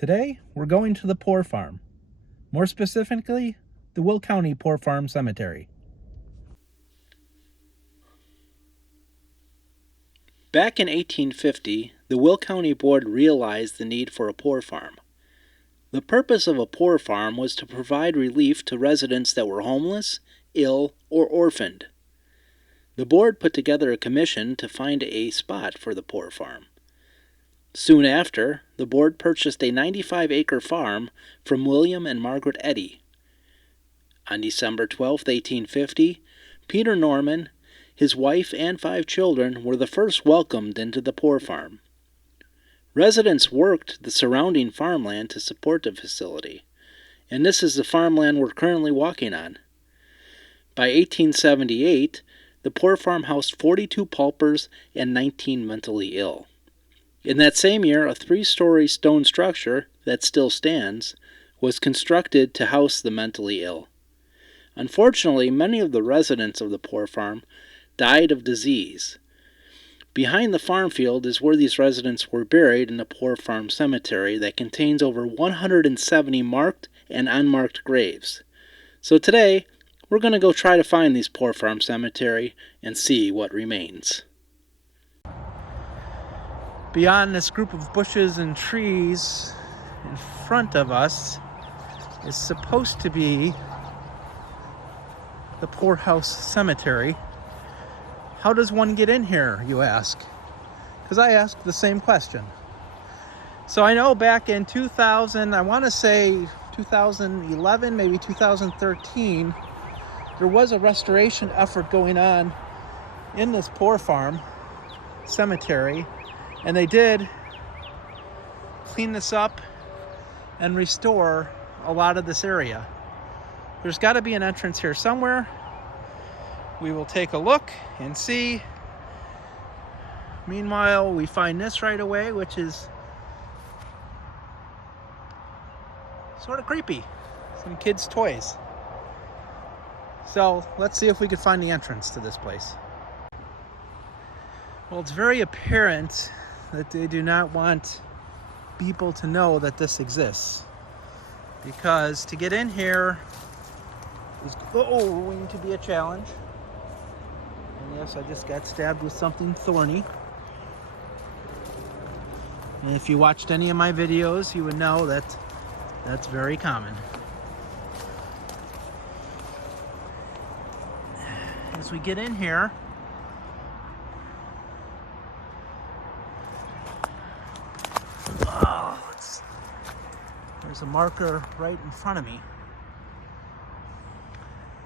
Today, we're going to the Poor Farm. More specifically, the Will County Poor Farm Cemetery. Back in 1850, the Will County Board realized the need for a poor farm. The purpose of a poor farm was to provide relief to residents that were homeless, ill, or orphaned. The board put together a commission to find a spot for the poor farm. Soon after, the board purchased a 95-acre farm from William and Margaret Eddy. On December 12, 1850, Peter Norman, his wife, and 5 children were the first welcomed into the poor farm. Residents worked the surrounding farmland to support the facility, and this is the farmland we're currently walking on. By 1878, the poor farm housed 42 paupers and 19 mentally ill. In that same year, a 3-story stone structure that still stands was constructed to house the mentally ill. Unfortunately, many of the residents of the poor farm died of disease. Behind the farm field is where these residents were buried in the Poor Farm Cemetery that contains over 170 marked and unmarked graves. So today, we're going to go try to find these Poor Farm Cemetery and see what remains. Beyond this group of bushes and trees in front of us is supposed to be the Poorhouse Cemetery. How does one get in here, you ask? Because I asked the same question. So I know back in 2000, I want to say 2011, maybe 2013, there was a restoration effort going on in this Poor Farm Cemetery, and they did clean this up and restore a lot of this area. There's got to be an entrance here somewhere. We will take a look and see. Meanwhile, we find this right away, which is sort of creepy. Some kids' toys. So let's see if we can find the entrance to this place. Well, it's very apparent that they do not want people to know that this exists, because to get in here is going to be a challenge. And yes, I just got stabbed with something thorny. And if you watched any of my videos, you would know that that's very common. As we get in here, there's a marker right in front of me.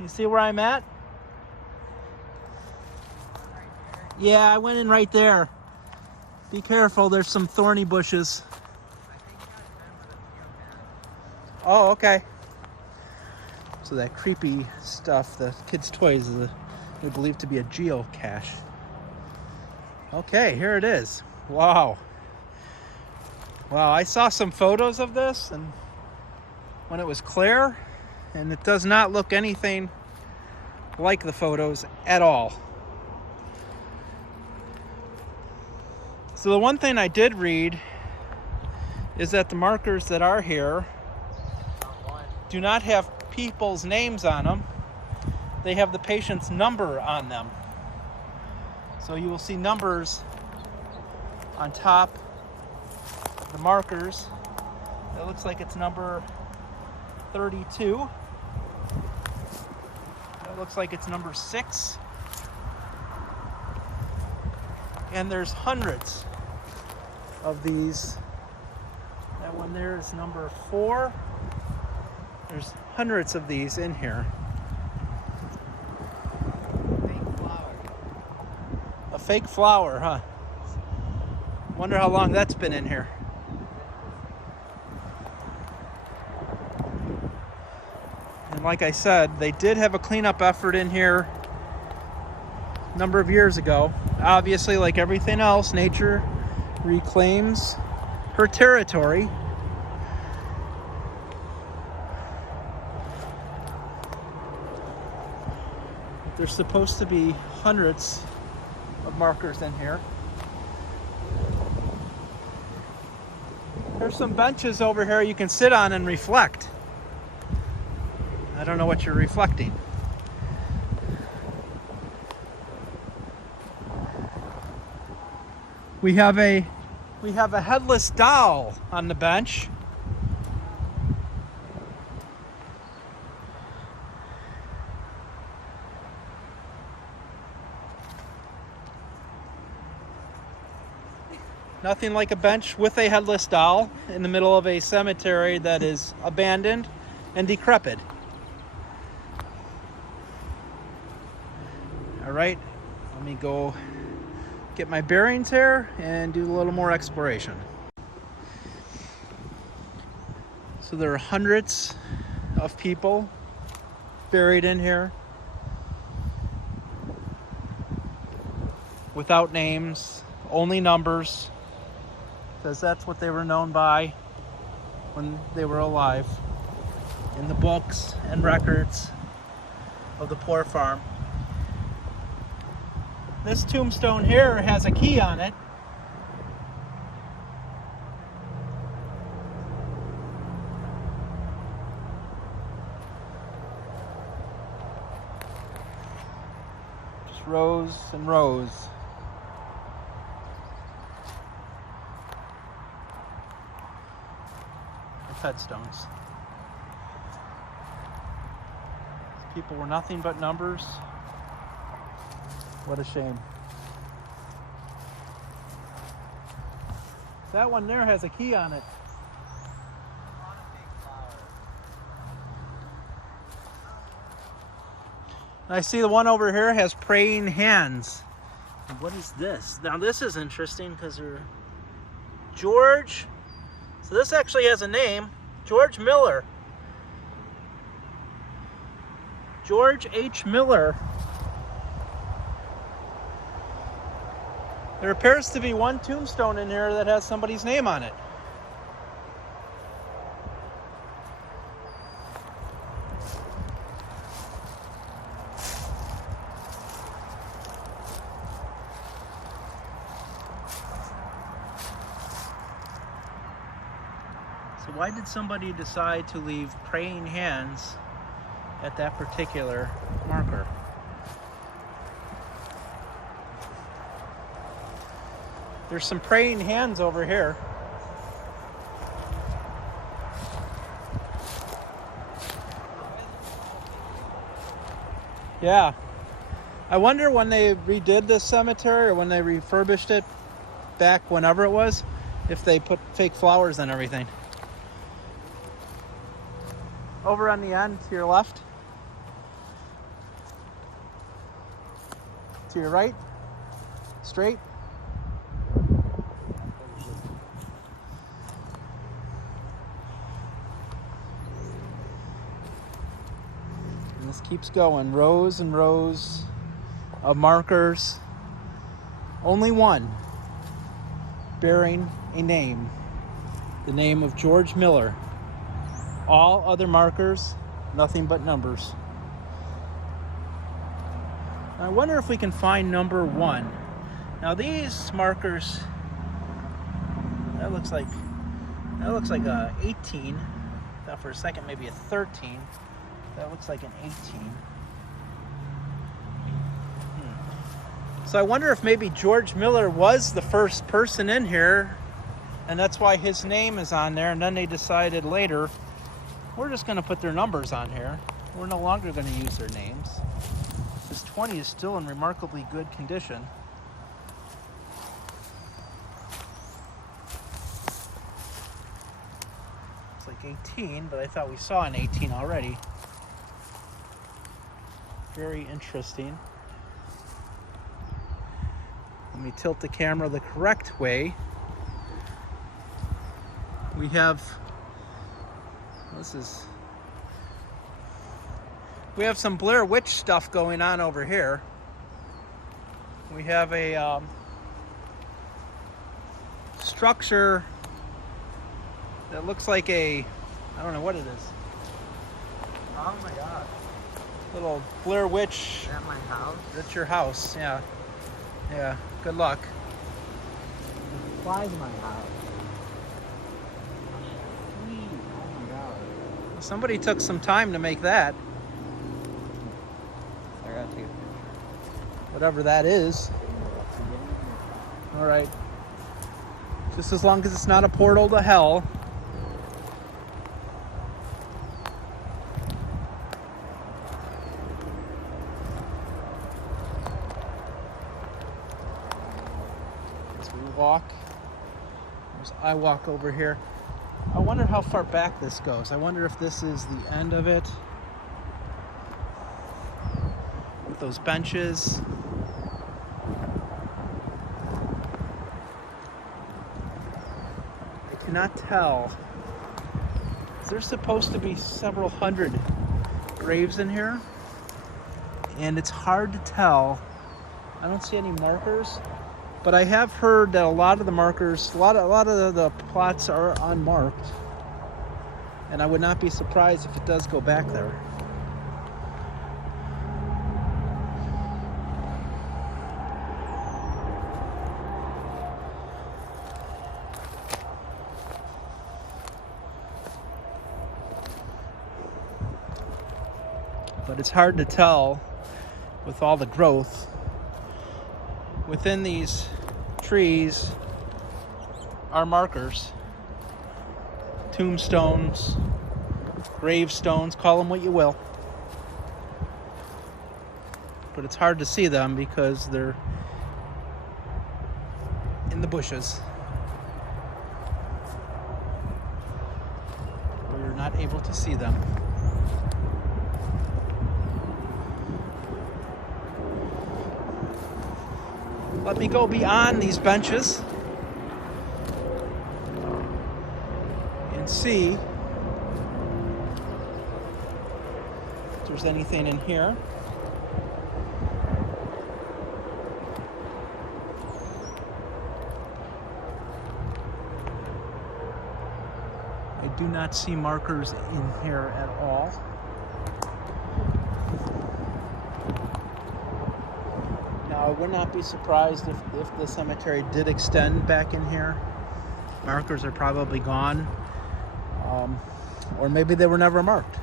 You see where I'm at? Yeah, I went in right there. Be careful, there's some thorny bushes. Oh, okay. So that creepy stuff, the kids' toys, is we believe to be a geocache. Okay, here it is. Wow. Wow, I saw some photos of this and when it was clear, and it does not look anything like the photos at all. So the one thing I did read is that the markers that are here do not have people's names on them. They have the patient's number on them. So you will see numbers on top of the markers. It looks like it's number 32. It looks like it's number 6. And there's hundreds of these. That one there is number 4. There's hundreds of these in here. Fake flower. A fake flower, huh? Wonder how long that's been in here. And like I said, they did have a cleanup effort in here a number of years ago. Obviously, like everything else, nature reclaims her territory. There's supposed to be hundreds of markers in here. There's some benches over here you can sit on and reflect. I don't know what you're reflecting. We have a headless doll on the bench. Nothing like a bench with a headless doll in the middle of a cemetery that is abandoned and decrepit. All right, let me go get my bearings here and do a little more exploration. So there are hundreds of people buried in here without names, only numbers, because that's what they were known by when they were alive in the books and records of the poor farm. This tombstone here has a key on it. Just rows and rows. Headstones. These people were nothing but numbers. What a shame. That one there has a key on it. I see the one over here has praying hands. What is this? Now this is interesting because they're George. So this actually has a name, George Miller. George H. Miller. There appears to be one tombstone in here that has somebody's name on it. So why did somebody decide to leave praying hands at that particular marker? There's some praying hands over here. Yeah. I wonder when they redid this cemetery or when they refurbished it back whenever it was, if they put fake flowers and everything. Over on the end to your left. To your right. Straight. And this keeps going. Rows and rows of markers. Only one bearing a name. The name of George Miller. All other markers, nothing but numbers. I wonder if we can find number 1. Now these markers, that looks like a 18. Thought for a second maybe a 13. That looks like an 18. So I wonder if maybe George Miller was the first person in here, and that's why his name is on there, and then they decided later, we're just going to put their numbers on here. We're no longer going to use their names. This 20 is still in remarkably good condition. It's like 18, but I thought we saw an 18 already. Very interesting. Let me tilt the camera the correct way. We have we have some Blair Witch stuff going on over here. We have a structure that looks like I don't know what it is. Oh my god. Little Blair Witch. Is that my house? That's your house, yeah. Yeah, good luck. Why is my house? Somebody took some time to make that. I gotta take a picture. Whatever that is. All right. Just as long as it's not a portal to hell. As we walk, I walk over here. I wonder how far back this goes. I wonder if this is the end of it. With those benches. I cannot tell. There's supposed to be several hundred graves in here. And it's hard to tell. I don't see any markers. But I have heard that a lot of the markers, a lot of the plots are unmarked. And I would not be surprised if it does go back there. But it's hard to tell with all the growth. Within these trees are markers, tombstones, gravestones, call them what you will. But it's hard to see them because they're in the bushes. We're not able to see them. Let me go beyond these benches and see if there's anything in here. I do not see markers in here at all. I would not be surprised if the cemetery did extend back in here. Markers are probably gone. Or maybe they were never marked.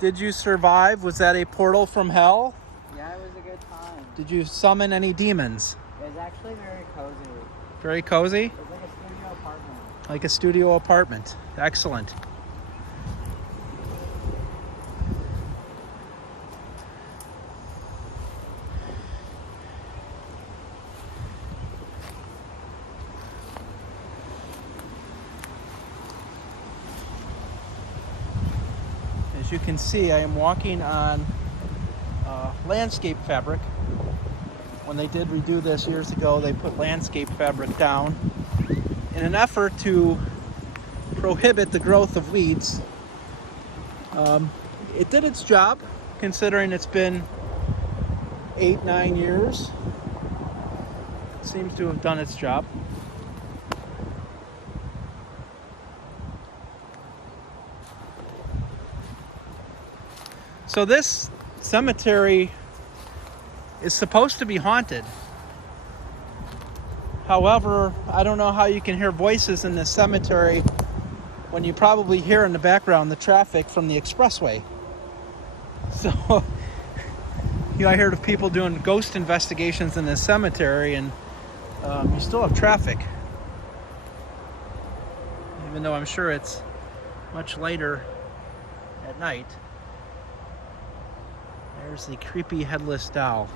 Did you survive? Was that a portal from hell? Yeah, it was a good time. Did you summon any demons? It was actually very cozy. Very cozy? It was like a studio apartment. Like a studio apartment. Excellent. As you can see, I am walking on landscape fabric. When they did redo this years ago, they put landscape fabric down in an effort to prohibit the growth of weeds. It did its job, considering it's been 8-9 years. It seems to have done its job. So this cemetery is supposed to be haunted. However, I don't know how you can hear voices in this cemetery when you probably hear in the background the traffic from the expressway. So, I heard of people doing ghost investigations in this cemetery, and you still have traffic. Even though I'm sure it's much later at night. There's the creepy headless doll.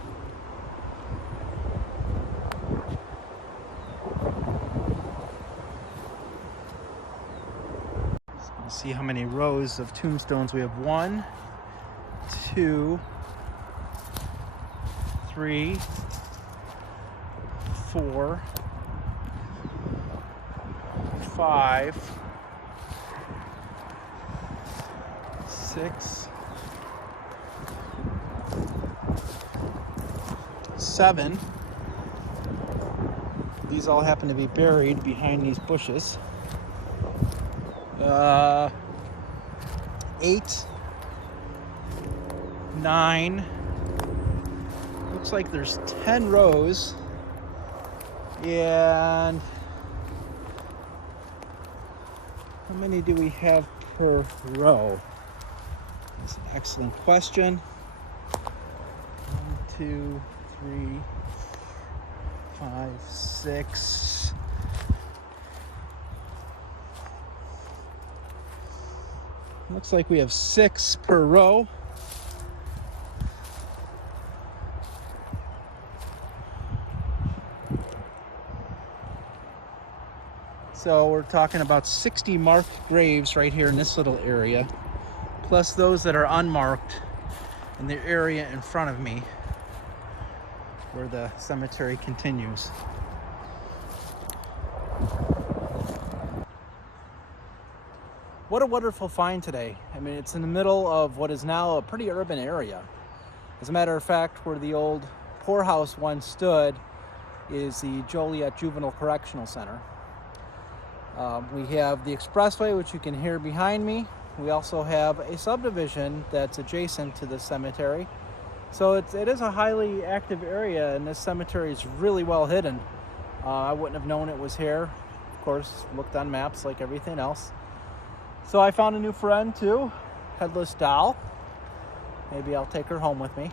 Let's see how many rows of tombstones we have. 1, 2, 3, 4, 5, 6, 7. These all happen to be buried behind these bushes. 8, 9. Looks like there's 10 rows And how many do we have per row? That's an excellent question. 1, 2, 3, 5, 6. Looks like we have 6 per row. So we're talking about 60 marked graves right here in this little area, plus those that are unmarked in the area in front of me where the cemetery continues. What a wonderful find today. I mean, it's in the middle of what is now a pretty urban area. As a matter of fact, where the old poorhouse once stood is the Joliet Juvenile Correctional Center. We have the expressway, which you can hear behind me. We also have a subdivision that's adjacent to the cemetery. So it is a highly active area, and this cemetery is really well hidden. I wouldn't have known it was here. Of course, looked on maps like everything else. So I found a new friend too, Headless Doll. Maybe I'll take her home with me.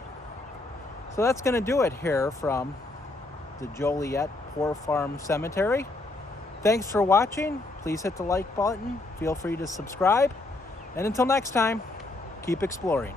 So that's going to do it here from the Joliet Poor Farm Cemetery. Thanks for watching. Please hit the like button. Feel free to subscribe. And until next time, keep exploring.